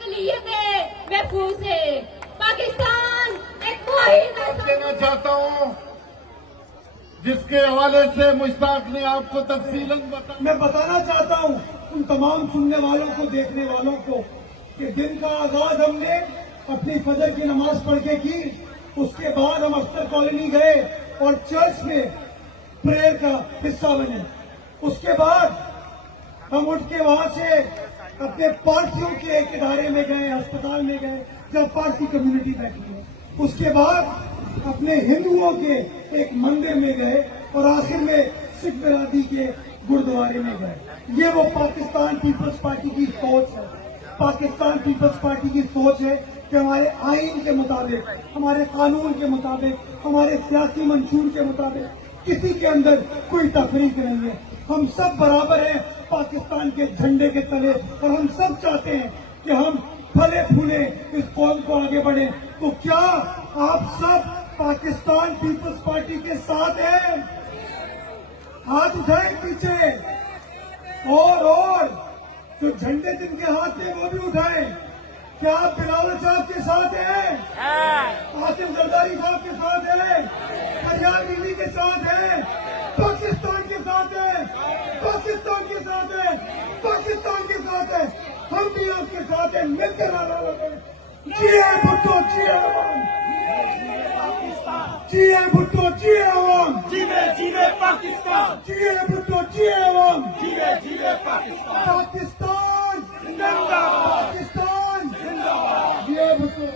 اقلیتیں محفوظ ہے۔ پاکستان ایک واحد دینا چاہتا ہوں جس کے حوالے سے مشتاق نے آپ کو تفصیلاً بتایا۔ میں بتانا چاہتا ہوں ان تمام سننے والوں کو، دیکھنے والوں کو، کہ دن کا آغاز ہم نے اپنی فجر کی نماز پڑھ کے کی، اس کے بعد ہم اختر کالونی گئے اور چرچ میں پریئر کا حصہ بنے۔ اس کے بعد ہم اٹھ کے وہاں سے اپنے پارٹیوں کے ایک ادارے میں گئے، ہسپتال میں گئے جب پارٹی کمیونٹی بیٹھی ہے۔ اس کے بعد اپنے ہندوؤں کے ایک مندر میں گئے اور آخر میں سکھ برادری کے گردوارے میں گئے۔ یہ وہ پاکستان پیپلز پارٹی کی سوچ ہے۔ پاکستان پیپلز پارٹی کی سوچ ہے کہ ہمارے آئین کے مطابق، ہمارے قانون کے مطابق، ہمارے سیاسی منشور کے مطابق کسی کے اندر کوئی تفریق نہیں ہے۔ ہم سب برابر ہیں پاکستان کے جھنڈے کے تلے، اور ہم سب چاہتے ہیں کہ ہم پھلے پھولے اس قوم کو آگے بڑھیں۔ تو کیا آپ سب پاکستان پیپلز پارٹی کے ساتھ ہیں؟ ہاتھ اٹھائیں پیچھے، اور جو جھنڈے جن کے ہاتھ میں وہ بھی اٹھائیں۔ کیا آپ بلاول صاحب کے ساتھ ہیں؟ آصف زرداری صاحب کے ساتھ ہیں؟ فریاد بیوی کے ساتھ ہیں؟ پاکستان کے ساتھ ہیں؟ پاکستان کے ساتھ ہیں؟ پاکستان کے ساتھ ہیں؟ ہم بھی آپ کے ساتھ ہیں، مل کر نعرہ لگائیں۔ جی اے بھٹو، جی اے عوام، جی اے بھٹو، جی اے عوام، جیوے پاکستان، جی اے بھٹو، جی اے عوام، جیوے پاکستان، پاکستان زندہ باد، پاکستان، زندہ باد۔ جی اے بھٹو۔